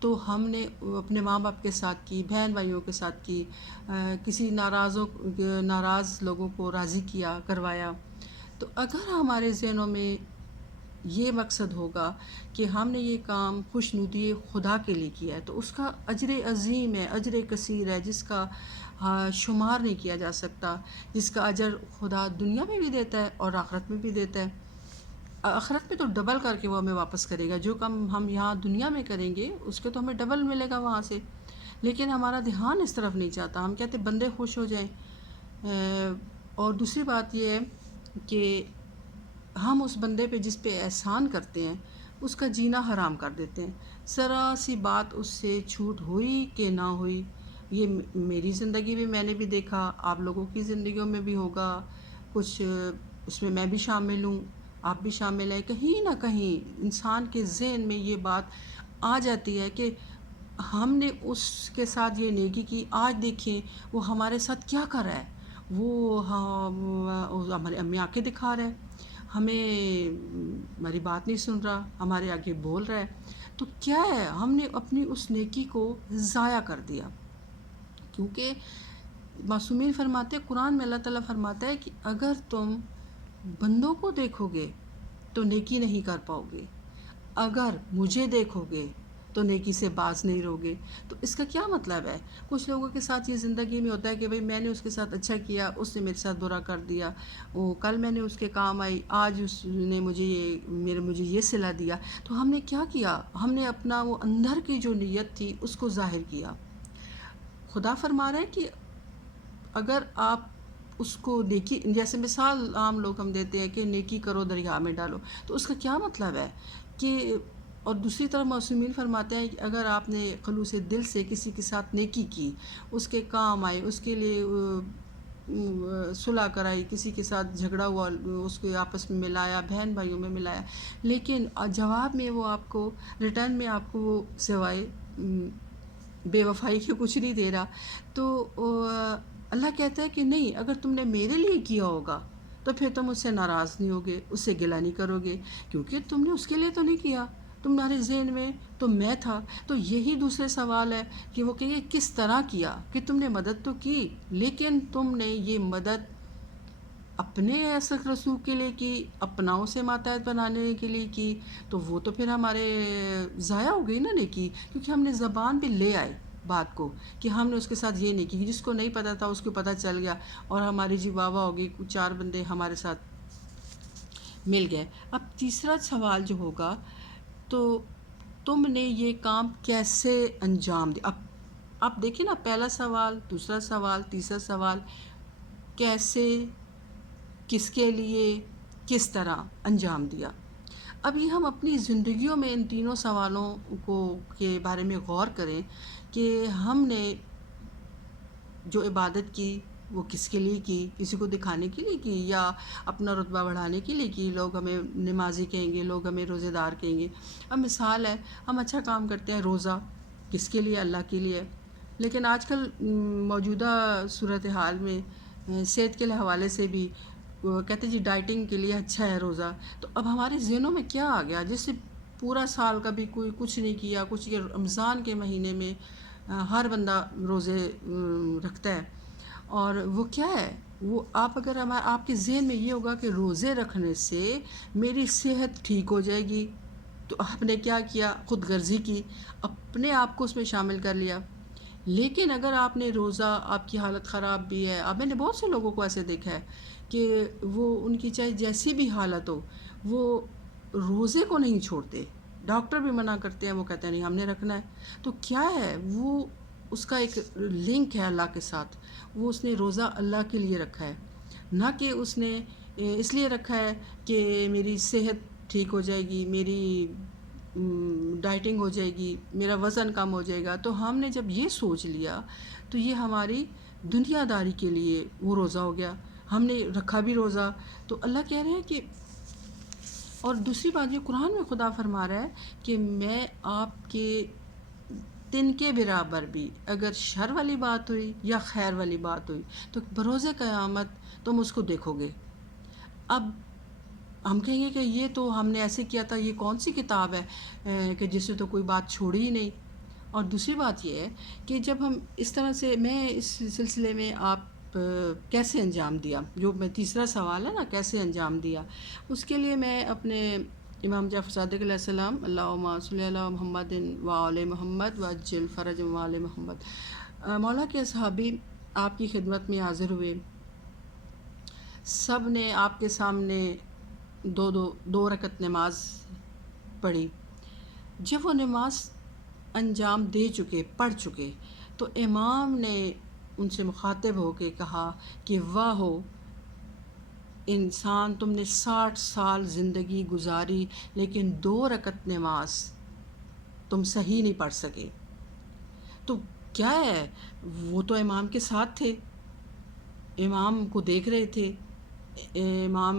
تو ہم نے اپنے ماں باپ کے ساتھ کی، بہن بھائیوں کے ساتھ کی، کسی ناراض لوگوں کو راضی کیا کروایا، تو اگر ہمارے ذہنوں میں یہ مقصد ہوگا کہ ہم نے یہ کام خوشنودی خدا کے لیے کیا ہے، تو اس کا اجر عظیم ہے، اجر کثیر ہے، جس کا شمار نہیں کیا جا سکتا، جس کا اجر خدا دنیا میں بھی دیتا ہے اور آخرت میں بھی دیتا ہے۔ آخرت میں تو ڈبل کر کے وہ ہمیں واپس کرے گا، جو کام ہم یہاں دنیا میں کریں گے اس کے تو ہمیں ڈبل ملے گا وہاں سے، لیکن ہمارا دھیان اس طرف نہیں چاہتا، ہم کہتے بندے خوش ہو جائیں۔ اور دوسری بات یہ ہے کہ ہم اس بندے پہ جس پہ احسان کرتے ہیں اس کا جینا حرام کر دیتے ہیں، ذرا سی بات اس سے چھوٹ ہوئی کہ نہ ہوئی، یہ میری زندگی میں میں نے بھی دیکھا، آپ لوگوں کی زندگیوں میں بھی ہوگا، کچھ اس میں بھی شامل ہوں، آپ بھی شامل ہیں، کہیں نہ کہیں انسان کے ذہن میں یہ بات آ جاتی ہے کہ ہم نے اس کے ساتھ یہ نیکی کی، آج دیکھیں وہ ہمارے ساتھ کیا کر رہا ہے، وہ ہماری ہمیں آنکھیں دکھا رہا ہے، ہمیں ہماری بات نہیں سن رہا، ہمارے آگے بول رہا ہے، تو کیا ہے ہم نے اپنی اس نیکی کو ضائع کر دیا۔ کیونکہ معصومین فرماتے ہیں، قرآن میں اللہ تعالیٰ فرماتا ہے کہ اگر تم بندوں کو دیکھو گے تو نیکی نہیں کر پاؤ گے، اگر مجھے دیکھو گے تو نیکی سے باز نہیں رہوگے۔ تو اس کا کیا مطلب ہے؟ کچھ لوگوں کے ساتھ یہ زندگی میں ہوتا ہے کہ بھئی میں نے اس کے ساتھ اچھا کیا، اس نے میرے ساتھ برا کر دیا، کل میں نے اس کے کام آئی، آج اس نے مجھے یہ صلہ دیا، تو ہم نے کیا کیا؟ ہم نے اپنا وہ اندر کی جو نیت تھی اس کو ظاہر کیا۔ خدا فرما رہا ہے کہ اگر آپ اس کو نیکی، جیسے مثال عام لوگ ہم دیتے ہیں کہ نیکی کرو دریا میں ڈالو، تو اس کا کیا مطلب ہے کہ، اور دوسری طرف معصومین فرماتے ہیں کہ اگر آپ نے خلوص دل سے کسی کے ساتھ نیکی کی، اس کے کام آئے، اس کے لیے صلح کرائی، کسی کے ساتھ جھگڑا ہوا اس کو آپس میں ملایا، بہن بھائیوں میں ملایا، لیکن جواب میں وہ آپ کو ریٹرن میں آپ کو وہ سوائے بے وفائی کے کچھ نہیں دے رہا، تو اللہ کہتا ہے کہ نہیں، اگر تم نے میرے لیے کیا ہوگا تو پھر تم اس سے ناراض نہیں ہوگے، اس سے گلہ نہیں کرو گے، کیونکہ تم نے اس کے لیے تو نہیں کیا، تمہارے ذہن میں تو میں تھا۔ تو یہی دوسرے سوال ہے کہ وہ کہ کس طرح کیا، کہ تم نے مدد تو کی، لیکن تم نے یہ مدد اپنے عاشق رسول کے لیے کی، اپناؤں سے ماتحت بنانے کے لیے کی، تو وہ تو پھر ہمارے ضائع ہو گئی نا نیکی، کیونکہ ہم نے زبان پہ لے آئے بات کو کہ ہم نے اس کے ساتھ یہ نہیں کی، جس کو نہیں پتہ تھا اس کو پتہ چل گیا اور ہماری جی واہ واہ ہو گئی، کچھ 4 بندے ہمارے ساتھ مل گئے۔ اب تیسرا سوال جو ہوگا، تو تم نے یہ کام کیسے انجام دیا؟ اب دیکھیں نا، پہلا سوال، دوسرا سوال، تیسرا سوال، کیسے، کس کے لیے، کس طرح انجام دیا۔ اب یہ ہم اپنی زندگیوں میں ان تینوں سوالوں کے بارے میں غور کریں کہ ہم نے جو عبادت کی وہ کس کے لیے کی، کسی کو دکھانے کے لیے کی یا اپنا رتبہ بڑھانے کے لیے کی، لوگ ہمیں نمازی کہیں گے، لوگ ہمیں روزے دار کہیں گے۔ اب مثال ہے، ہم اچھا کام کرتے ہیں، روزہ کس کے لیے؟ اللہ کے لیے، لیکن آج کل موجودہ صورتحال میں صحت کے حوالے سے بھی وہ کہتے ہیں جی ڈائٹنگ کے لیے اچھا ہے روزہ، تو اب ہمارے ذہنوں میں کیا آ گیا، جس سے پورا سال کبھی کوئی کچھ نہیں کیا، کچھ یہ رمضان کے مہینے میں ہر بندہ روزے رکھتا ہے، اور وہ کیا ہے، وہ اگر آپ کے ذہن میں یہ ہوگا کہ روزے رکھنے سے میری صحت ٹھیک ہو جائے گی، تو آپ نے کیا کیا؟ خود غرضی کی، اپنے آپ کو اس میں شامل کر لیا۔ لیکن اگر آپ نے روزہ، آپ کی حالت خراب بھی ہے، اب میں نے بہت سے لوگوں کو ایسے دیکھا ہے کہ وہ ان کی چاہے جیسی بھی حالت ہو، وہ روزے کو نہیں چھوڑتے، ڈاکٹر بھی منع کرتے ہیں، وہ کہتے ہیں نہیں ہم نے رکھنا ہے۔ تو کیا ہے وہ، اس کا ایک لنک ہے اللہ کے ساتھ، وہ اس نے روزہ اللہ کے لیے رکھا ہے، نہ کہ اس نے اس لیے رکھا ہے کہ میری صحت ٹھیک ہو جائے گی، میری ڈائٹنگ ہو جائے گی، میرا وزن کم ہو جائے گا۔ تو ہم نے جب یہ سوچ لیا تو یہ ہماری دنیا داری کے لیے وہ روزہ ہو گیا، ہم نے رکھا بھی روزہ۔ تو اللہ کہہ رہے ہیں کہ، اور دوسری بات یہ قرآن میں خدا فرما رہا ہے کہ میں آپ کے دن کے برابر بھی اگر شر والی بات ہوئی یا خیر والی بات ہوئی تو بروز قیامت تم اس کو دیکھو گے۔ اب ہم کہیں گے کہ یہ تو ہم نے ایسے کیا تھا، یہ کون سی کتاب ہے کہ جس سے تو کوئی بات چھوڑی ہی نہیں۔ اور دوسری بات یہ ہے کہ جب ہم اس طرح سے، میں اس سلسلے میں آپ کیسے انجام دیا، جو میں تیسرا سوال ہے نا کیسے انجام دیا، اس کے لیے میں اپنے امام جعفر صادق علیہ السلام، اللہم صلی علی محمد و آل محمد وعجل فرج و آل محمد، مولا کے صحابی آپ کی خدمت میں حاضر ہوئے، سب نے آپ کے سامنے دو رکعت نماز پڑھی۔ جب وہ نماز انجام دے چکے، پڑھ چکے، تو امام نے ان سے مخاطب ہو کے کہا کہ واہ ہو انسان، تم نے 60 سال زندگی گزاری لیکن 2 رکعت نماز تم صحیح نہیں پڑھ سکے۔ تو کیا ہے، وہ تو امام کے ساتھ تھے، امام کو دیکھ رہے تھے، امام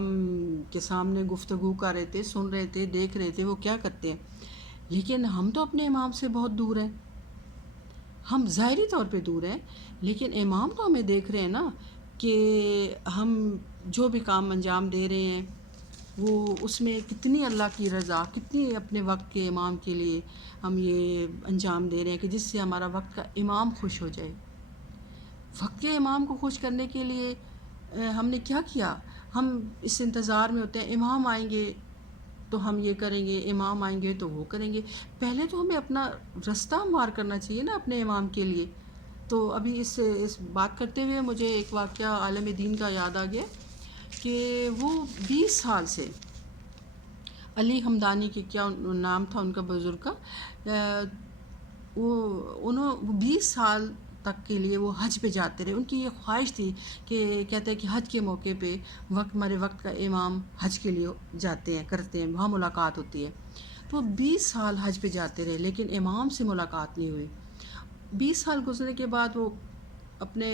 کے سامنے گفتگو کر رہے تھے، سن رہے تھے، دیکھ رہے تھے وہ کیا کرتے ہیں، لیکن ہم تو اپنے امام سے بہت دور ہیں، ہم ظاہری طور پہ دور ہیں، لیکن امام تو ہمیں دیکھ رہے ہیں نا کہ ہم جو بھی کام انجام دے رہے ہیں وہ اس میں کتنی اللہ کی رضا، کتنی اپنے وقت کے امام کے لیے ہم یہ انجام دے رہے ہیں کہ جس سے ہمارا وقت کا امام خوش ہو جائے۔ وقت کے امام کو خوش کرنے کے لیے ہم نے کیا کیا، ہم اس انتظار میں ہوتے ہیں امام آئیں گے تو ہم یہ کریں گے، امام آئیں گے تو وہ کریں گے۔ پہلے تو ہمیں اپنا رستہ ہموار کرنا چاہیے نا اپنے امام کے لیے۔ تو ابھی اس بات کرتے ہوئے مجھے ایک واقعہ عالم دین کا یاد آ گیا کہ وہ 20 سال سے، علی حمدانی کے کیا نام تھا ان کا بزرگ کا، وہ 20 سال تک کے لیے وہ حج پہ جاتے رہے۔ ان کی یہ خواہش تھی کہ کہتے ہیں کہ حج کے موقع پہ ہمارے وقت کا امام حج کے لیے جاتے ہیں، کرتے ہیں، وہاں ملاقات ہوتی ہے۔ تو 20 سال حج پہ جاتے رہے لیکن امام سے ملاقات نہیں ہوئی۔ 20 سال گزرنے کے بعد وہ اپنے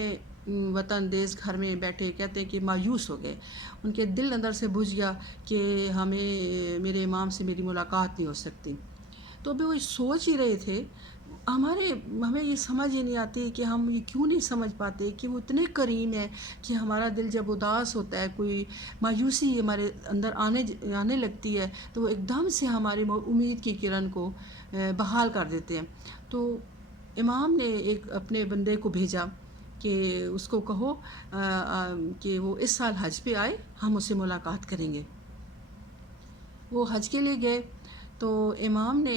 وطن دیس گھر میں بیٹھے، کہتے ہیں کہ مایوس ہو گئے، ان کے دل اندر سے بجھ گیا کہ میرے امام سے میری ملاقات نہیں ہو سکتی۔ تو ابھی وہ سوچ ہی رہے تھے، ہمیں یہ سمجھ ہی نہیں آتی کہ ہم یہ کیوں نہیں سمجھ پاتے کہ وہ اتنے کریم ہے کہ ہمارا دل جب اداس ہوتا ہے، کوئی مایوسی ہمارے اندر آنے لگتی ہے تو وہ ایک دم سے ہماری امید کی کرن کو بحال کر دیتے ہیں۔ تو امام نے ایک اپنے بندے کو بھیجا کہ اس کو کہو کہ وہ اس سال حج پہ آئے، ہم اس سے ملاقات کریں گے۔ وہ حج کے لیے گئے تو امام نے،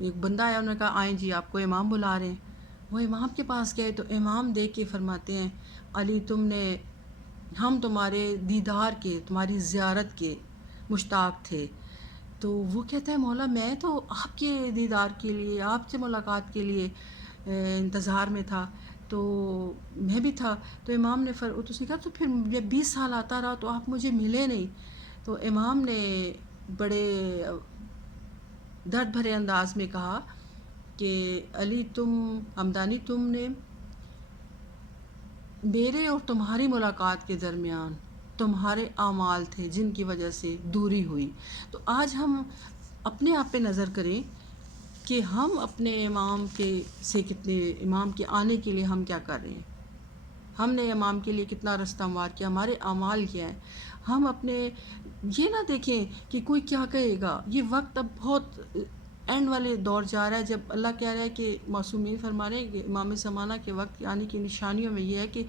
ایک بندہ آیا، انہوں نے کہا آئیں جی آپ کو امام بلا رہے ہیں۔ وہ امام کے پاس گئے تو امام دیکھ کے فرماتے ہیں علی ہم تمہارے دیدار کے، تمہاری زیارت کے مشتاق تھے۔ تو وہ کہتا ہے مولا میں تو آپ کے دیدار کے لیے، آپ سے ملاقات کے لیے انتظار میں تھا، تو میں بھی تھا۔ تو امام نے اس نے کہا تو پھر جب 20 سال آتا رہا تو آپ مجھے ملے نہیں۔ تو امام نے بڑے درد بھرے انداز میں کہا کہ علی حمدانی تم نے میرے اور تمہاری ملاقات کے درمیان تمہارے اعمال تھے جن کی وجہ سے دوری ہوئی۔ تو آج ہم اپنے آپ پہ نظر کریں کہ ہم اپنے امام کے آنے کے لیے ہم کیا کر رہے ہیں، ہم نے امام کے لیے کتنا رستہ ہموار کیا، ہمارے اعمال کیا ہیں۔ ہم اپنے یہ نہ دیکھیں کہ کوئی کیا کہے گا، یہ وقت اب بہت اینڈ والے دور جا رہا ہے، جب اللہ کہہ رہا ہے کہ معصومین فرما رہے ہیں کہ امام زمانہ کے وقت آنے کی نشانیوں میں یہ ہے کہ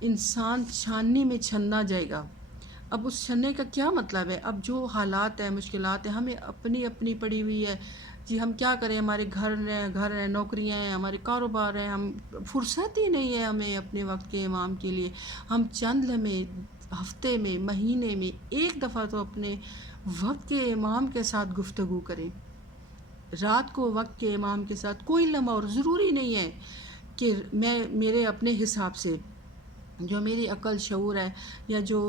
انسان چھاننی میں چھنا جائے گا۔ اب اس چھننے کا کیا مطلب ہے، اب جو حالات ہیں، مشکلات ہیں، ہمیں اپنی پڑی ہوئی ہے، جی ہم کیا کریں، ہمارے گھر ہیں، نوکریاں ہیں، ہمارے کاروبار ہیں، ہم فرصت ہی نہیں ہے ہمیں اپنے وقت کے امام کے لیے۔ ہم چند لمحے، ہفتے میں، مہینے میں ایک دفعہ تو اپنے وقت کے امام کے ساتھ گفتگو کریں۔ رات کو وقت کے امام کے ساتھ کوئی لمحہ، اور ضروری نہیں ہے کہ میرے اپنے حساب سے جو میری عقل شعور ہے یا جو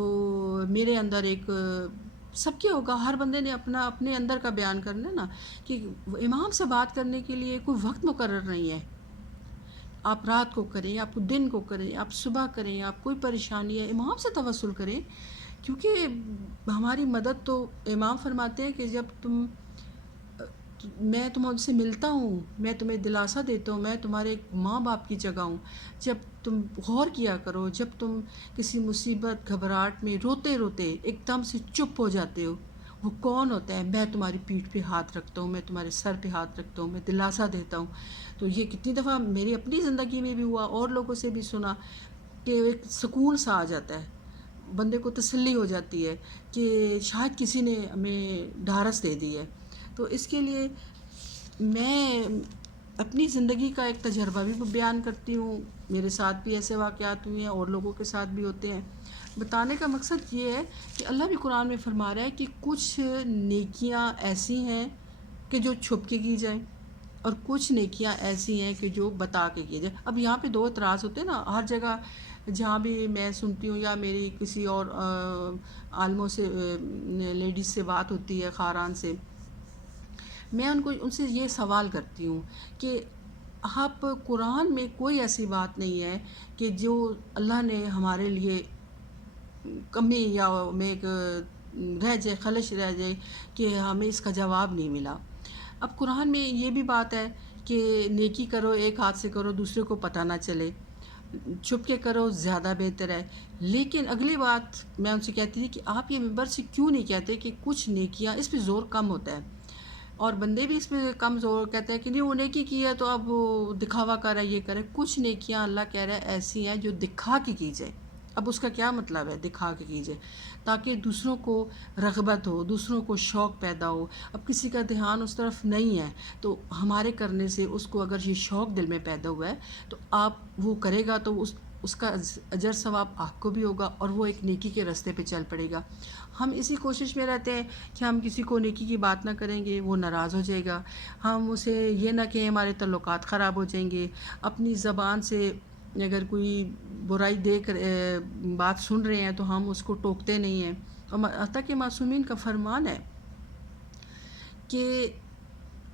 میرے اندر ایک، سب کے ہوگا، ہر بندے نے اپنے اندر کا بیان کرنا ہے نا، کہ امام سے بات کرنے کے لیے کوئی وقت مقرر نہیں ہے۔ آپ رات کو کریں، آپ دن کو کریں، آپ صبح کریں، آپ کوئی پریشانی ہے امام سے توسل کریں، کیونکہ ہماری مدد تو امام فرماتے ہیں کہ جب میں تم سے ملتا ہوں، میں تمہیں دلاسا دیتا ہوں، میں تمہارے ماں باپ کی جگہ ہوں۔ جب تم غور کیا کرو، جب تم کسی مصیبت گھبراہٹ میں روتے روتے ایک دم سے چپ ہو جاتے ہو، وہ کون ہوتا ہے؟ میں تمہاری پیٹھ پہ ہاتھ رکھتا ہوں، میں تمہارے سر پہ ہاتھ رکھتا ہوں، میں دلاسا دیتا ہوں۔ تو یہ کتنی دفعہ میری اپنی زندگی میں بھی ہوا، اور لوگوں سے بھی سنا، کہ ایک سکون سا آ جاتا ہے، بندے کو تسلی ہو جاتی ہے کہ شاید کسی نے ہمیں ڈھارس دے دی ہے۔ تو اس کے لیے میں اپنی زندگی کا ایک تجربہ بھی بیان کرتی ہوں، میرے ساتھ بھی ایسے واقعات ہوئے ہیں اور لوگوں کے ساتھ بھی ہوتے ہیں۔ بتانے کا مقصد یہ ہے کہ اللہ بھی قرآن میں فرما رہا ہے کہ کچھ نیکیاں ایسی ہیں کہ جو چھپ کے کی جائیں، اور کچھ نیکیاں ایسی ہیں کہ جو بتا کے کی جائیں۔ اب یہاں پہ دو اعتراض ہوتے ہیں نا، ہر جگہ جہاں بھی میں سنتی ہوں یا میری کسی اور عالموں سے لیڈیز سے بات ہوتی ہے، خاران سے، میں ان سے یہ سوال کرتی ہوں کہ آپ قرآن میں کوئی ایسی بات نہیں ہے کہ جو اللہ نے ہمارے لیے کمی یا میں ایک رہ جائے، خلش رہ جائے کہ ہمیں اس کا جواب نہیں ملا۔ اب قرآن میں یہ بھی بات ہے کہ نیکی کرو، ایک ہاتھ سے کرو، دوسرے کو پتہ نہ چلے، چھپ کے کرو زیادہ بہتر ہے۔ لیکن اگلی بات میں ان سے کہتی تھی کہ آپ یہ ممبر سے کیوں نہیں کہتے کہ کچھ نیکیاں، اس پہ زور کم ہوتا ہے، اور بندے بھی اس پہ کم زور کہتے ہیں کہ نہیں وہ نیکی کی ہے تو اب وہ دکھاوا کر رہا ہے، یہ کرے۔ کچھ نیکیاں اللہ کہہ رہا ہے ایسی ہیں جو دکھا کے کی جائے۔ اب اس کا کیا مطلب ہے دکھا کے کیجئے؟ تاکہ دوسروں کو رغبت ہو، دوسروں کو شوق پیدا ہو۔ اب کسی کا دھیان اس طرف نہیں ہے تو ہمارے کرنے سے اس کو اگر یہ شوق دل میں پیدا ہوا ہے تو آپ وہ کرے گا تو اس کا اجر ثواب آپ کو بھی ہوگا، اور وہ ایک نیکی کے راستے پہ چل پڑے گا۔ ہم اسی کوشش میں رہتے ہیں کہ ہم کسی کو نیکی کی بات نہ کریں گے، وہ ناراض ہو جائے گا، ہم اسے یہ نہ کہیں ہمارے تعلقات خراب ہو جائیں گے، اپنی زبان سے اگر کوئی برائی بات سن رہے ہیں تو ہم اس کو ٹوکتے نہیں ہیں۔ اور حتیٰ کہ معصومین کا فرمان ہے کہ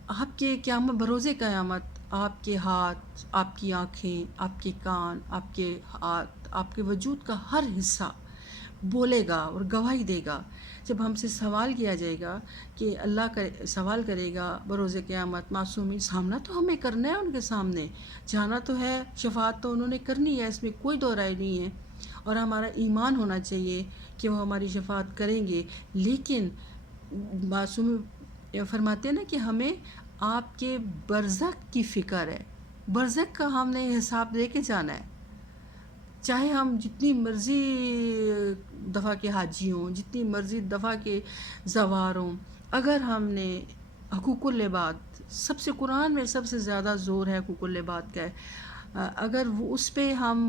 آپ کے بروز قیامت آپ کے ہاتھ، آپ کی آنکھیں، آپ کے کان، آپ کے ہاتھ، آپ کے وجود کا ہر حصہ بولے گا اور گواہی دے گا۔ جب ہم سے سوال کیا جائے گا کہ اللہ کا سوال کرے گا بروز قیامت، معصومین سامنا تو ہمیں کرنا ہے ان کے سامنے، جانا تو ہے، شفاعت تو انہوں نے کرنی ہے، اس میں کوئی دو رائے نہیں ہے، اور ہمارا ایمان ہونا چاہیے کہ وہ ہماری شفاعت کریں گے۔ لیکن معصوم فرماتے ہیں نا کہ ہمیں آپ کے برزخ کی فکر ہے، برزخ کا ہم نے حساب دے کے جانا ہے، چاہے ہم جتنی مرضی دفعہ کے حاجی ہوں، جتنی مرضی دفعہ کے زوار ہوں، اگر ہم نے حقوق العباد، سب سے قرآن میں سب سے زیادہ زور ہے حقوق العباد کا ہے، اگر وہ اس پہ ہم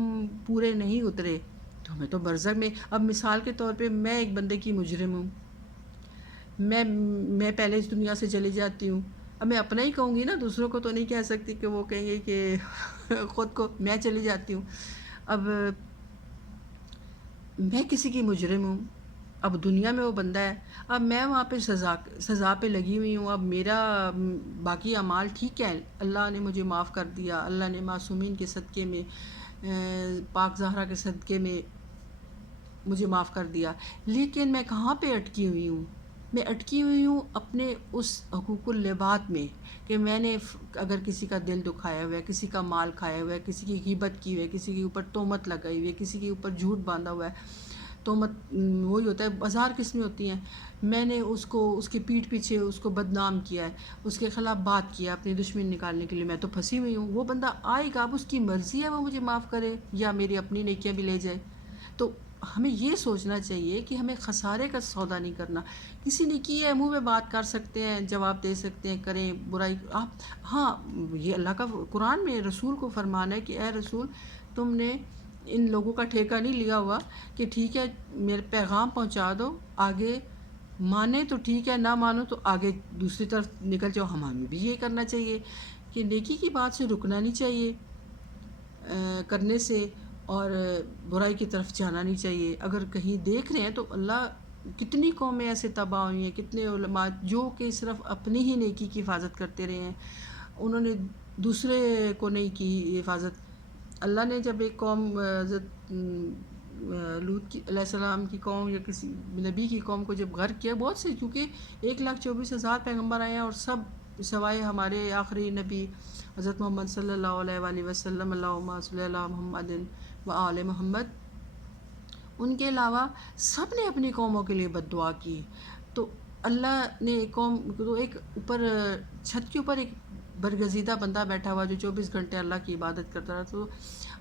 پورے نہیں اترے تو ہمیں تو برزخ میں، اب مثال کے طور پہ میں ایک بندے کی مجرم ہوں، میں پہلے اس دنیا سے چلی جاتی ہوں، اب میں اپنا ہی کہوں گی نا، دوسروں کو تو نہیں کہہ سکتی کہ وہ کہیں گے کہ خود کو میں چلی جاتی ہوں۔ اب میں کسی کی مجرم ہوں، اب دنیا میں وہ بندہ ہے، اب میں وہاں پہ سزا پہ لگی ہوئی ہوں، اب میرا باقی اعمال ٹھیک ہے، اللہ نے مجھے معاف کر دیا، اللہ نے معصومین کے صدقے میں، پاک زہرا کے صدقے میں مجھے معاف کر دیا، لیکن میں کہاں پہ اٹکی ہوئی ہوں؟ میں اٹکی ہوئی ہوں اپنے اس حقوق العباد میں، کہ میں نے اگر کسی کا دل دکھایا ہوا ہے، کسی کا مال کھایا ہوا ہے، کسی کی غیبت کی ہوئی ہے، کسی کے اوپر تہمت لگائی ہوئی ہے، کسی کے اوپر جھوٹ باندھا ہوا ہے، تہمت وہی ہوتا ہے، ہزار قسمیں ہوتی ہیں، میں نے اس کے پیٹھ پیچھے اس کو بدنام کیا ہے، اس کے خلاف بات کیا اپنی دشمن نکالنے کے لیے، میں تو پھنسی ہوئی ہوں۔ وہ بندہ آئے گا، اب اس کی مرضی ہے وہ مجھے معاف کرے یا میری اپنی نیکیاں بھی لے جائے۔ تو ہمیں یہ سوچنا چاہیے کہ ہمیں خسارے کا سودا نہیں کرنا۔ کسی نے کی ہے، منہ میں بات کر سکتے ہیں، جواب دے سکتے ہیں، کریں برائی آپ، ہاں یہ اللہ کا قرآن میں رسول کو فرمانا ہے کہ اے رسول، تم نے ان لوگوں کا ٹھیکہ نہیں لیا ہوا کہ ٹھیک ہے میرے پیغام پہنچا دو، آگے مانے تو ٹھیک ہے، نہ مانو تو آگے دوسری طرف نکل جاؤ۔ ہمیں بھی یہ کرنا چاہیے کہ نیکی کی بات سے رکنا نہیں چاہیے کرنے سے، اور برائی کی طرف جانا نہیں چاہیے۔ اگر کہیں دیکھ رہے ہیں تو اللہ، کتنی قومیں ایسے تباہ ہوئی ہیں، کتنے علماء جو کہ صرف اپنی ہی نیکی کی حفاظت کرتے رہے ہیں، انہوں نے دوسرے کو نہیں کی حفاظت۔ اللہ نے جب ایک قوم حضرت لوط علیہ السلام کی قوم یا کسی نبی کی قوم کو جب غرق کیا، بہت سے، کیونکہ 1,24,000 پیغمبر آئے ہیں، اور سب سوائے ہمارے آخری نبی حضرت محمد صلی اللہ علیہ وآلہ وسلم، اللہم صلی علی محمد و آل محمد، ان کے علاوہ سب نے اپنی قوموں کے لیے بد دعا کی۔ تو اللہ نے ایک قوم تو ایک اوپر چھت کے اوپر ایک برگزیدہ بندہ بیٹھا ہوا جو 24 گھنٹے اللہ کی عبادت کرتا رہا، تو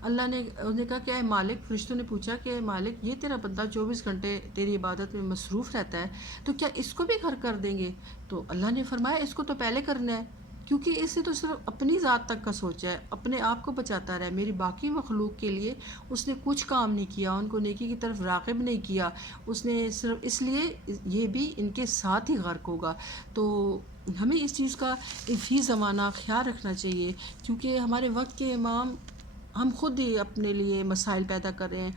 اللہ نے انہوں نے کہا کہ اے مالک، فرشتوں نے پوچھا کہ اے مالک، یہ تیرا بندہ 24 گھنٹے تیری عبادت میں مصروف رہتا ہے، تو کیا اس کو بھی گھر کر دیں گے؟ تو اللہ نے فرمایا اس کو تو پہلے کرنا ہے، کیونکہ اس نے تو صرف اپنی ذات تک کا سوچا ہے، اپنے آپ کو بچاتا رہا ہے، میری باقی مخلوق کے لیے اس نے کچھ کام نہیں کیا، ان کو نیکی کی طرف راغب نہیں کیا، اس نے صرف اس لیے یہ بھی ان کے ساتھ ہی غرق ہوگا۔ تو ہمیں اس چیز کا فی زمانہ خیال رکھنا چاہیے، کیونکہ ہمارے وقت کے امام ہم خود ہی اپنے لیے مسائل پیدا کر رہے ہیں،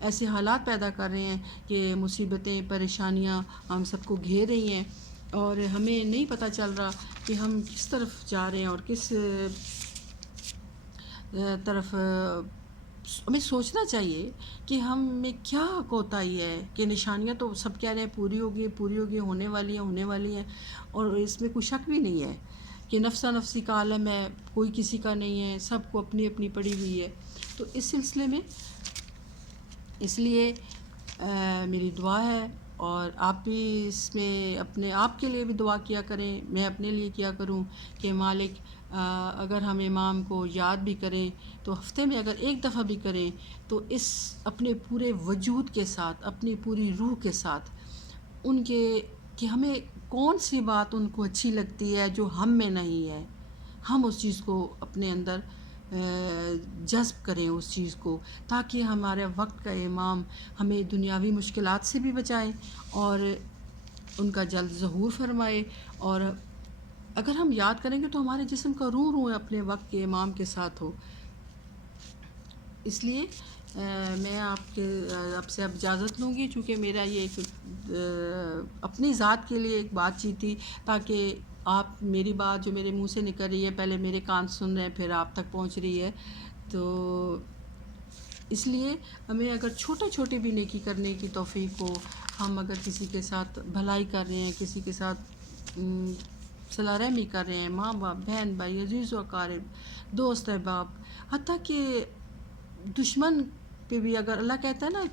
ایسے حالات پیدا کر رہے ہیں کہ مصیبتیں، پریشانیاں ہم سب کو گھیر رہی ہیں، اور ہمیں نہیں پتہ چل رہا کہ ہم کس طرف جا رہے ہیں اور کس طرف ہمیں سوچنا چاہیے کہ ہم میں کیا کوتاہی ہے، کہ نشانیاں تو سب کہہ رہے ہیں پوری ہوگی، ہونے والی ہیں، اور اس میں کوئی شک بھی نہیں ہے کہ نفسا نفسی کا عالم ہے، کوئی کسی کا نہیں ہے، سب کو اپنی اپنی پڑی ہوئی ہے۔ تو اس سلسلے میں اس لیے میری دعا ہے، اور آپ بھی اس میں اپنے آپ کے لیے بھی دعا کیا کریں، میں اپنے لیے کیا کروں کہ مالک اگر ہم امام کو یاد بھی کریں تو ہفتے میں اگر ایک دفعہ بھی کریں تو اس اپنے پورے وجود کے ساتھ، اپنی پوری روح کے ساتھ ان کے، کہ ہمیں کون سی بات ان کو اچھی لگتی ہے جو ہم میں نہیں ہے، ہم اس چیز کو اپنے اندر جذب کریں اس چیز کو، تاکہ ہمارے وقت کا امام ہمیں دنیاوی مشکلات سے بھی بچائیں اور ان کا جلد ظہور فرمائے۔ اور اگر ہم یاد کریں گے تو ہمارے جسم کا روح اپنے وقت کے امام کے ساتھ ہو۔ اس لیے میں آپ سے اب اجازت لوں گی، چونکہ میرا یہ ایک اپنی ذات کے لیے ایک بات چیت تھی، تاکہ آپ میری بات جو میرے منہ سے نکل رہی ہے پہلے میرے کان سن رہے ہیں پھر آپ تک پہنچ رہی ہے، تو اس لیے ہمیں اگر چھوٹی بھی نیکی کرنے کی توفیق ہو، ہم اگر کسی کے ساتھ بھلائی کر رہے ہیں، کسی کے ساتھ صلہ رحمی کر رہے ہیں، ماں باپ، بہن بھائی، عزیز و اقارب، دوست احباب، حتیٰ کہ دشمن پہ بھی، اگر اللہ کہتا ہے نا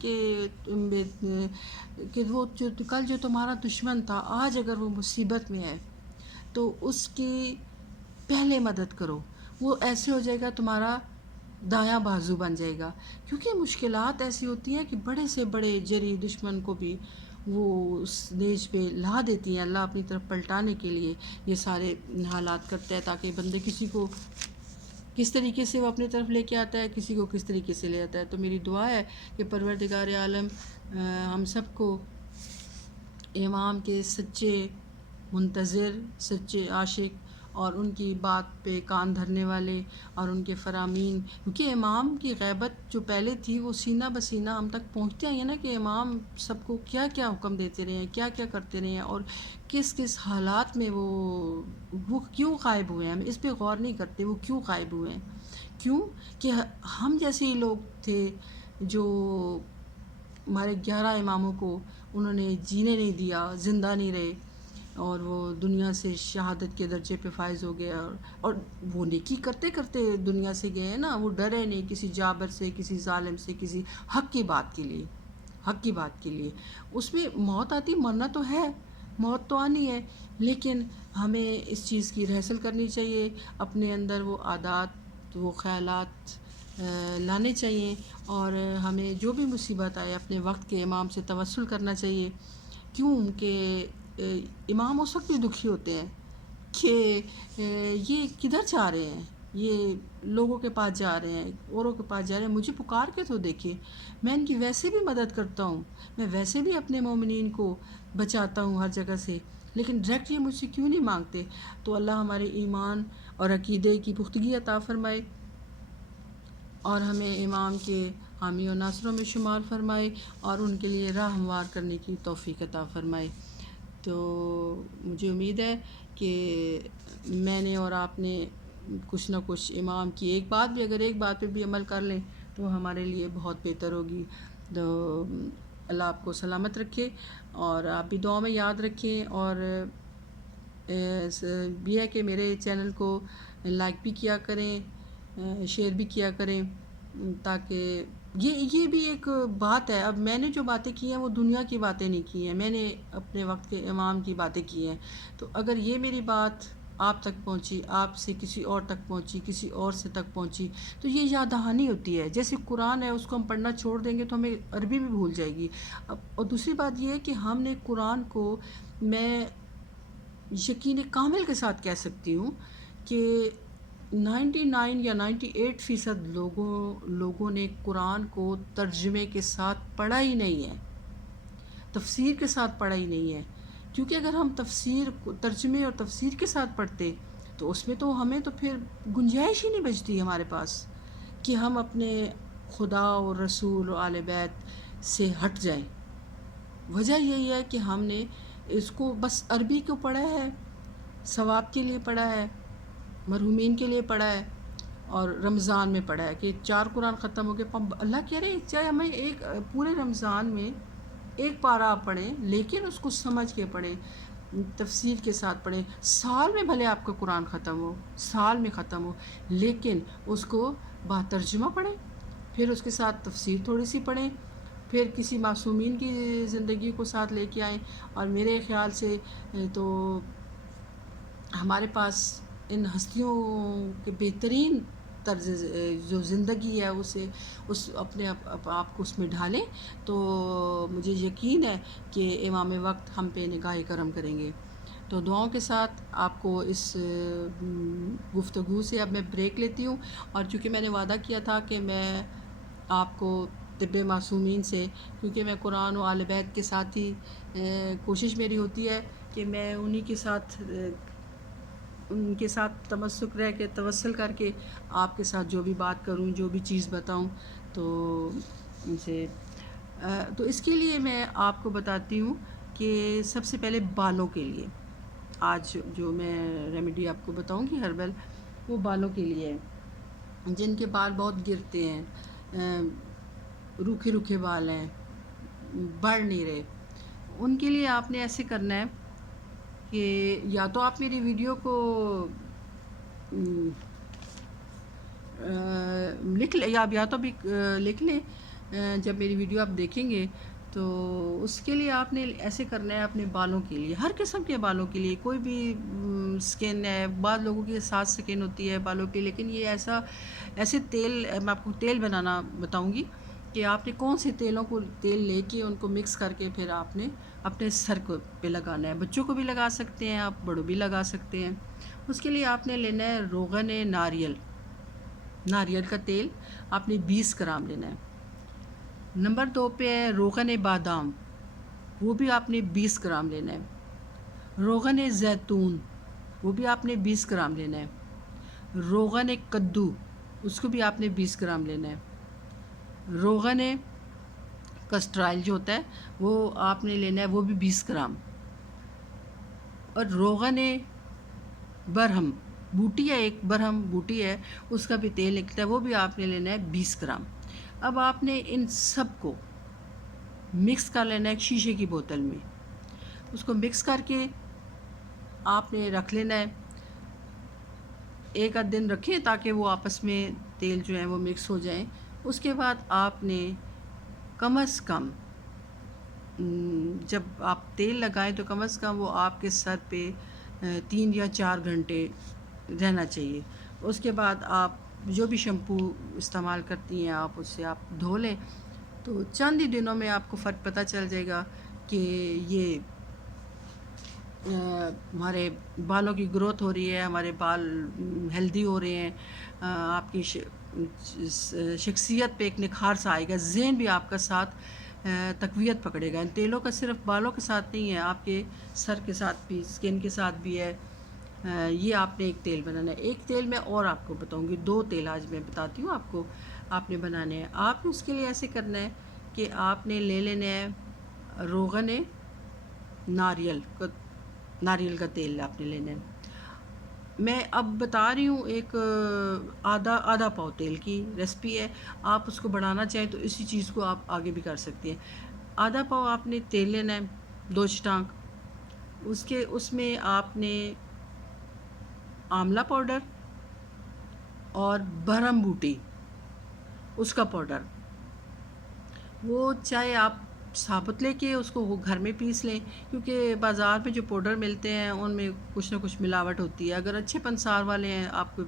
کہ وہ کل جو تمہارا دشمن تھا آج اگر وہ مصیبت میں ہے تو اس کی پہلے مدد کرو، وہ ایسے ہو جائے گا تمہارا دایاں بازو بن جائے گا، کیونکہ مشکلات ایسی ہوتی ہیں کہ بڑے سے بڑے جری دشمن کو بھی وہ اس نیز پہ لا دیتی ہیں، اللہ اپنی طرف پلٹانے کے لیے یہ سارے حالات کرتا ہے، تاکہ بندے کسی کو کس طریقے سے وہ اپنی طرف لے کے آتا ہے، کسی کو کس طریقے سے لے آتا ہے۔ تو میری دعا ہے کہ پروردگار عالم ہم سب کو امام کے سچے منتظر، سچے عاشق، اور ان کی بات پہ کان دھرنے والے اور ان کے فرامین، کیونکہ امام کی غیبت جو پہلے تھی وہ سینہ بسینہ ہم تک پہنچتے آئی ہے نا، کہ امام سب کو کیا کیا حکم دیتے رہے ہیں، کیا کیا کرتے رہے ہیں، اور کس کس حالات میں وہ کیوں غائب ہوئے ہیں، ہم اس پہ غور نہیں کرتے وہ کیوں غائب ہوئے ہیں، کیوں کہ ہم جیسے ہی لوگ تھے جو ہمارے 11 اماموں کو انہوں نے جینے نہیں دیا، زندہ نہیں رہے، اور وہ دنیا سے شہادت کے درجے پہ فائز ہو گیا، اور وہ نیکی کرتے کرتے دنیا سے گئے ہیں نا، وہ ڈرے نہیں کسی جابر سے، کسی ظالم سے، کسی حق کی بات کے لیے، حق کی بات کے لیے۔ اس میں موت آتی، مرنا تو ہے، موت تو آنی ہے، لیکن ہمیں اس چیز کی رہسل کرنی چاہیے، اپنے اندر وہ عادات، وہ خیالات لانے چاہیے، اور ہمیں جو بھی مصیبت آئے اپنے وقت کے امام سے توسل کرنا چاہیے، کیوں کہ امام اس وقت بھی دکھی ہوتے ہیں کہ یہ کدھر جا رہے ہیں، یہ لوگوں کے پاس جا رہے ہیں، اوروں کے پاس جا رہے ہیں، مجھے پکار کے تو دیکھیں، میں ان کی ویسے بھی مدد کرتا ہوں، میں ویسے بھی اپنے مومنین کو بچاتا ہوں ہر جگہ سے، لیکن ڈائریکٹ یہ مجھ سے کیوں نہیں مانگتے؟ تو اللہ ہمارے ایمان اور عقیدے کی پختگی عطا فرمائے، اور ہمیں امام کے حامی و ناصروں میں شمار فرمائے، اور ان کے لیے راہ ہموار کرنے کی توفیق عطا فرمائے۔ تو مجھے امید ہے کہ میں نے اور آپ نے کچھ نہ کچھ امام کی ایک بات بھی، اگر ایک بات پہ بھی عمل کر لیں تو ہمارے لیے بہت بہتر ہوگی۔ تو اللہ آپ کو سلامت رکھے، اور آپ بھی دعا میں یاد رکھیں، اور یہ ہے کہ میرے چینل کو لائک بھی کیا کریں، شیئر بھی کیا کریں، تاکہ یہ بھی ایک بات ہے. اب میں نے جو باتیں کی ہیں وہ دنیا کی باتیں نہیں کی ہیں، میں نے اپنے وقت کے امام کی باتیں کی ہیں. تو اگر یہ میری بات آپ تک پہنچی، آپ سے کسی اور تک پہنچی، کسی اور سے تک پہنچی، تو یہ یاد دہانی ہوتی ہے. جیسے قرآن ہے، اس کو ہم پڑھنا چھوڑ دیں گے تو ہمیں عربی بھی بھول جائے گی. اور دوسری بات یہ ہے کہ ہم نے قرآن کو، میں یقین کامل کے ساتھ کہہ سکتی ہوں کہ 99 یا 98% لوگوں نے قرآن کو ترجمے کے ساتھ پڑھا ہی نہیں ہے، تفسیر کے ساتھ پڑھا ہی نہیں ہے. کیونکہ اگر ہم ترجمے اور تفسیر کے ساتھ پڑھتے تو اس میں تو ہمیں تو پھر گنجائش ہی نہیں بچتی ہمارے پاس کہ ہم اپنے خدا اور رسول اور آل بیت سے ہٹ جائیں. وجہ یہی ہے کہ ہم نے اس کو بس عربی کو پڑھا ہے، ثواب کے لیے پڑھا ہے، مرحومین کے لیے پڑھا ہے، اور رمضان میں پڑھا ہے کہ 4 قرآن ختم ہو گئے. اللہ کہہ رہے ہیں چاہے ہمیں ایک پورے رمضان میں ایک پارہ آپ پڑھیں، لیکن اس کو سمجھ کے پڑھیں، تفسیر کے ساتھ پڑھیں. سال میں بھلے آپ کا قرآن ختم ہو، سال میں ختم ہو، لیکن اس کو با ترجمہ پڑھیں، پھر اس کے ساتھ تفسیر تھوڑی سی پڑھیں، پھر کسی معصومین کی زندگی کو ساتھ لے کے آئیں. اور میرے خیال سے تو ہمارے پاس ان ہستیوں کے بہترین طرز جو زندگی ہے اسے اپنے آپ کو اس میں ڈھالیں، تو مجھے یقین ہے کہ امام وقت ہم پہ نگاہ کرم کریں گے. تو دعاؤں کے ساتھ آپ کو اس گفتگو سے اب میں بریک لیتی ہوں. اور چونکہ میں نے وعدہ کیا تھا کہ میں آپ کو طب معصومین سے، کیونکہ میں قرآن و آل بیت کے ساتھ ہی کوشش میری ہوتی ہے کہ میں انہی کے ساتھ ان کے ساتھ تمسک رہ کے توسل کر کے آپ کے ساتھ جو بھی بات کروں، جو بھی چیز بتاؤں، تو ان سے تو اس کے لیے میں آپ کو بتاتی ہوں کہ سب سے پہلے بالوں کے لیے آج جو میں ریمیڈی آپ کو بتاؤں گی ہربل، وہ بالوں کے لیے ہے جن کے بال بہت گرتے ہیں، روکھے روکھے بال ہیں، بڑھ نہیں رہے. ان کے لیے آپ نے ایسے کرنا ہے کہ یا تو آپ میری ویڈیو کو لکھ لیں، یا تو بھی لکھ لیں. جب میری ویڈیو آپ دیکھیں گے تو اس کے لیے آپ نے ایسے کرنا ہے اپنے بالوں کے لیے، ہر قسم کے بالوں کے لیے. کوئی بھی سکن ہے، بعض لوگوں کی ساتھ سکن ہوتی ہے بالوں کی، لیکن یہ ایسے تیل میں آپ کو تیل بنانا بتاؤں گی کہ آپ نے کون سے تیل لے کے ان کو مکس کر کے پھر آپ نے اپنے سر کو پہ لگانا ہے. بچوں کو بھی لگا سکتے ہیں آپ، بڑوں بھی لگا سکتے ہیں. اس کے لیے آپ نے لینا ہے روغن ناریل کا تیل، آپ نے 20 گرام لینا ہے. نمبر 2 پہ ہے روغن بادام، وہ بھی آپ نے 20 گرام لینا ہے. روغن زیتون، وہ بھی آپ نے 20 گرام لینا ہے. روغن کدو، اس کو بھی آپ نے 20 گرام لینا ہے. روغن کسٹرائل جو ہوتا ہے وہ آپ نے لینا ہے، وہ بھی 20 گرام. اور روغن برہم بوٹی ہے، ایک برہم بوٹی ہے، اس کا بھی تیل نکلتا ہے، وہ بھی آپ نے لینا ہے 20 گرام. اب آپ نے ان سب کو مکس کر لینا ہے ایک شیشے کی بوتل میں. اس کو مکس کر کے آپ نے رکھ لینا ہے، ایک آدھ دن رکھیں تاکہ وہ آپس میں تیل جو ہیں وہ مکس ہو جائیں. اس کے بعد آپ نے کم از کم جب آپ تیل لگائیں تو کم از کم وہ آپ کے سر پہ 3 یا 4 گھنٹے رہنا چاہیے. اس کے بعد آپ جو بھی شیمپو استعمال کرتی ہیں آپ اس سے آپ دھو لیں، تو چند ہی دنوں میں آپ کو فرق پتہ چل جائے گا کہ یہ ہمارے بالوں کی گروتھ ہو رہی ہے، ہمارے بال ہیلدی ہو رہے ہیں، آپ کی شخصیت پہ ایک نکھار سا آئے گا، ذہن بھی آپ کا ساتھ تقویت پکڑے گا. ان تیلوں کا صرف بالوں کے ساتھ نہیں ہے، آپ کے سر کے ساتھ بھی، سکن کے ساتھ بھی ہے. یہ آپ نے ایک تیل بنانا ہے. ایک تیل میں اور آپ کو بتاؤں گی، 2 تیل آج میں بتاتی ہوں آپ کو، آپ نے بنانے ہیں. آپ نے اس کے لیے ایسے کرنا ہے کہ آپ نے لے لینا ہے روغن ناریل کا تیل آپ نے لینا ہے. میں اب بتا رہی ہوں ایک آدھا پاؤ تیل کی ریسپی ہے، آپ اس کو بڑھانا چاہیں تو اسی چیز کو آپ آگے بھی کر سکتے ہیں. آدھا پاؤ آپ نے تیل لینا ہے، 2 چٹانک. اس میں آپ نے آملہ پاؤڈر اور برہم بوٹی اس کا پاؤڈر وہ چائے آپ ثابت لے کے اس کو وہ گھر میں پیس لیں، کیونکہ بازار میں جو پاؤڈر ملتے ہیں ان میں کچھ نہ کچھ ملاوٹ ہوتی ہے۔ اگر اچھے پنسار والے ہیں، آپ کو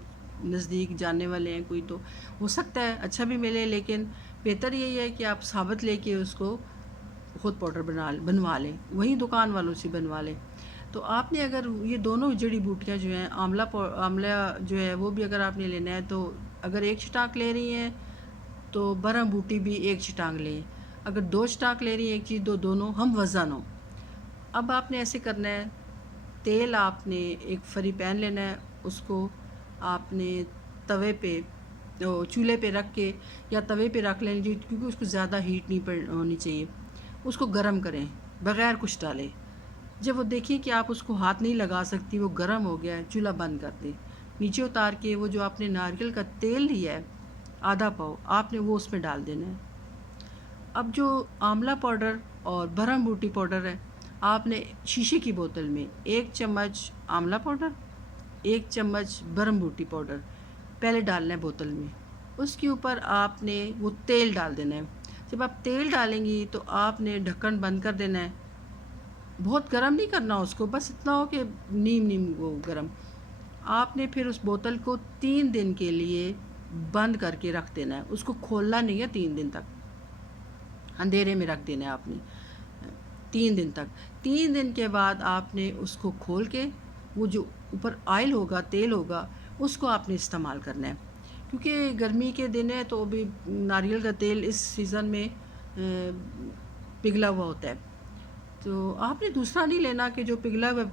نزدیک جاننے والے ہیں کوئی، تو ہو سکتا ہے اچھا بھی ملے، لیکن بہتر یہی ہے کہ آپ ثابت لے کے اس کو خود پاؤڈر بنوا لیں، وہیں دکان والوں سے بنوا لیں۔ تو آپ نے اگر یہ دونوں جڑی بوٹیاں جو ہیں، آملہ جو ہے وہ بھی اگر آپ نے لینا ہے، تو اگر ایک چھٹانک لے رہی ہیں تو برہم بوٹی بھی ایک چھٹانک لیں۔ اگر دو چھٹانک لے رہی ہیں ایک چیز، دونوں ہم وزن ہوں۔ اب آپ نے ایسے کرنا ہے، تیل آپ نے ایک فری پین لینا ہے، اس کو آپ نے توے پہ چولہے پہ رکھ کے یا توے پہ رکھ لیں، کیونکہ اس کو زیادہ ہیٹ نہیں ہونی چاہیے۔ اس کو گرم کریں بغیر کچھ ڈالے۔ جب وہ دیکھیں کہ آپ اس کو ہاتھ نہیں لگا سکتی، وہ گرم ہو گیا ہے، چولہا بند کر دیں۔ نیچے اتار کے وہ جو آپ نے ناریل کا تیل لیا ہے آدھا پاؤ، آپ نے وہ اس میں ڈال دینا ہے۔ اب جو آملہ پاؤڈر اور برہم بوٹی پاؤڈر ہے، آپ نے شیشے کی بوتل میں 1 چمچ آملہ پاؤڈر، 1 چمچ برہم بوٹی پاؤڈر پہلے ڈالنا ہے بوتل میں۔ اس کے اوپر آپ نے وہ تیل ڈال دینا ہے۔ جب آپ تیل ڈالیں گی تو آپ نے ڈھکن بند کر دینا ہے۔ بہت گرم نہیں کرنا اس کو، بس اتنا ہو کہ نیم نیم وہ گرم۔ آپ نے پھر اس بوتل کو 3 دن کے لیے بند کر کے رکھ دینا ہے، اس کو کھولنا نہیں ہے 3 دن تک، اندھیرے میں رکھ دینا ہے آپ نے 3 دن تک۔ 3 دن کے بعد آپ نے اس کو کھول کے وہ جو اوپر آئل ہوگا، تیل ہوگا، اس کو آپ نے استعمال کرنا ہے، کیونکہ گرمی کے دن ہے تو بھی ناریل کا تیل اس سیزن میں پگھلا ہوا ہوتا ہے۔ تو آپ نے دوسرا نہیں لینا کہ جو پگھلا ہوا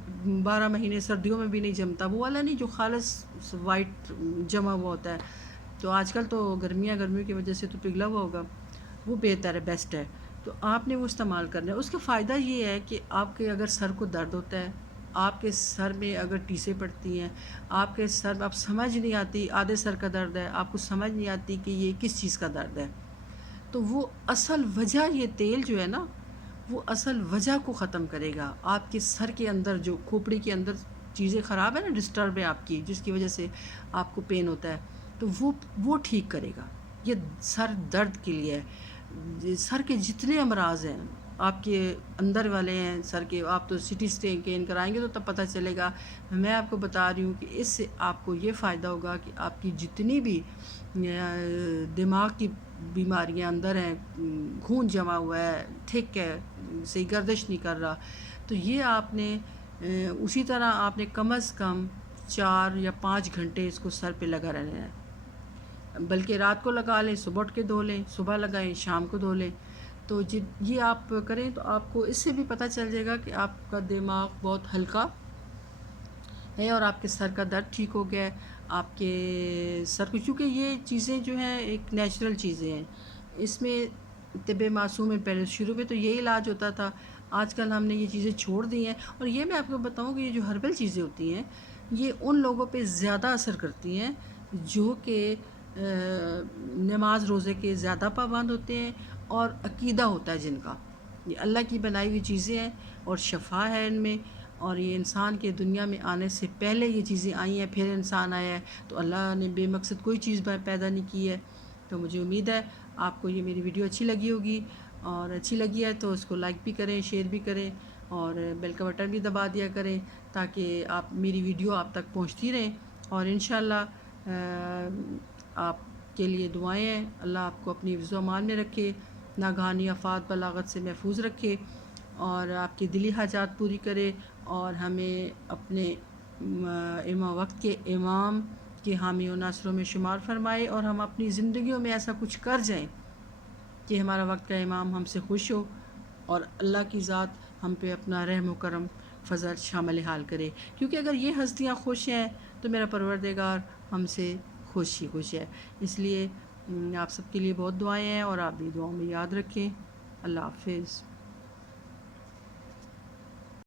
12 مہینے سردیوں میں بھی نہیں جمتا، وہ والا نہیں جو خالص وائٹ جمع ہوا ہوتا ہے۔ تو آج کل تو گرمیوں کی وجہ سے تو پگھلا ہوا ہوگا، وہ بہتر ہے، بیسٹ ہے۔ تو آپ نے وہ استعمال کرنا ہے۔ اس کا فائدہ یہ ہے کہ آپ کے اگر سر کو درد ہوتا ہے، آپ کے سر میں اگر ٹیسیں پڑتی ہیں، آپ کے سر میں آپ سمجھ نہیں آتی، آدھے سر کا درد ہے، آپ کو سمجھ نہیں آتی کہ یہ کس چیز کا درد ہے، تو وہ اصل وجہ، یہ تیل جو ہے نا، وہ اصل وجہ کو ختم کرے گا۔ آپ کے سر کے اندر جو کھوپڑی کے اندر چیزیں خراب ہیں نا، ڈسٹرب ہے آپ کی، جس کی وجہ سے آپ کو پین ہوتا ہے، تو وہ ٹھیک کرے گا۔ یہ سر درد کے لیے ہے۔ سر کے جتنے امراض ہیں آپ کے اندر والے ہیں سر کے، آپ تو سٹی اسکین کرائیں گے تو تب پتہ چلے گا۔ میں آپ کو بتا رہی ہوں کہ اس سے آپ کو یہ فائدہ ہوگا کہ آپ کی جتنی بھی دماغ کی بیماریاں اندر ہیں، خون جمع ہوا ہے، ٹھیک ہے، صحیح گردش نہیں کر رہا، تو یہ آپ نے اسی طرح آپ نے کم از کم 4 یا 5 گھنٹے اس کو سر پہ لگا رہنا ہے، بلکہ رات کو لگا لیں، صبح اٹھ کے دھو لیں، صبح لگائیں، شام کو دھو لیں۔ تو یہ آپ کریں تو آپ کو اس سے بھی پتہ چل جائے گا کہ آپ کا دماغ بہت ہلکا ہے اور آپ کے سر کا درد ٹھیک ہو گیا ہے۔ آپ کے سر کو، چونکہ یہ چیزیں جو ہیں ایک نیچرل چیزیں ہیں، اس میں طب معصوم میں پہلے شروع میں تو یہی علاج ہوتا تھا، آج کل ہم نے یہ چیزیں چھوڑ دی ہیں۔ اور یہ میں آپ کو بتاؤں کہ یہ جو ہربل چیزیں ہوتی ہیں، یہ ان لوگوں پہ زیادہ اثر کرتی ہیں جو کہ نماز روزے کے زیادہ پابند ہوتے ہیں اور عقیدہ ہوتا ہے جن کا۔ یہ اللہ کی بنائی ہوئی چیزیں ہیں اور شفا ہے ان میں، اور یہ انسان کے دنیا میں آنے سے پہلے یہ چیزیں آئی ہیں، پھر انسان آیا ہے، تو اللہ نے بے مقصد کوئی چیز پیدا نہیں کی ہے۔ تو مجھے امید ہے آپ کو یہ میری ویڈیو اچھی لگی ہوگی، اور اچھی لگی ہے تو اس کو لائک بھی کریں، شیئر بھی کریں، اور بیل کا بٹن بھی دبا دیا کریں تاکہ آپ میری ویڈیو آپ تک پہنچتی رہیں۔ اور انشاءاللہ آپ کے لیے دعائیں ہیں، اللہ آپ کو اپنی حفظ و امان میں رکھے، ناگہانی آفات بلاغت سے محفوظ رکھے، اور آپ کی دلی حاجات پوری کرے، اور ہمیں اپنے وقت کے امام کے حامی و ناصروں میں شمار فرمائے، اور ہم اپنی زندگیوں میں ایسا کچھ کر جائیں کہ ہمارا وقت کا امام ہم سے خوش ہو، اور اللہ کی ذات ہم پہ اپنا رحم و کرم فضل شامل حال کرے، کیونکہ اگر یہ ہستیاں خوش ہیں تو میرا پروردگار ہم سے خوش ہی خوش ہے۔ اس لیے آپ سب کے لیے بہت دعائیں ہیں، اور آپ بھی دعاؤں میں یاد رکھیں۔ اللہ حافظ۔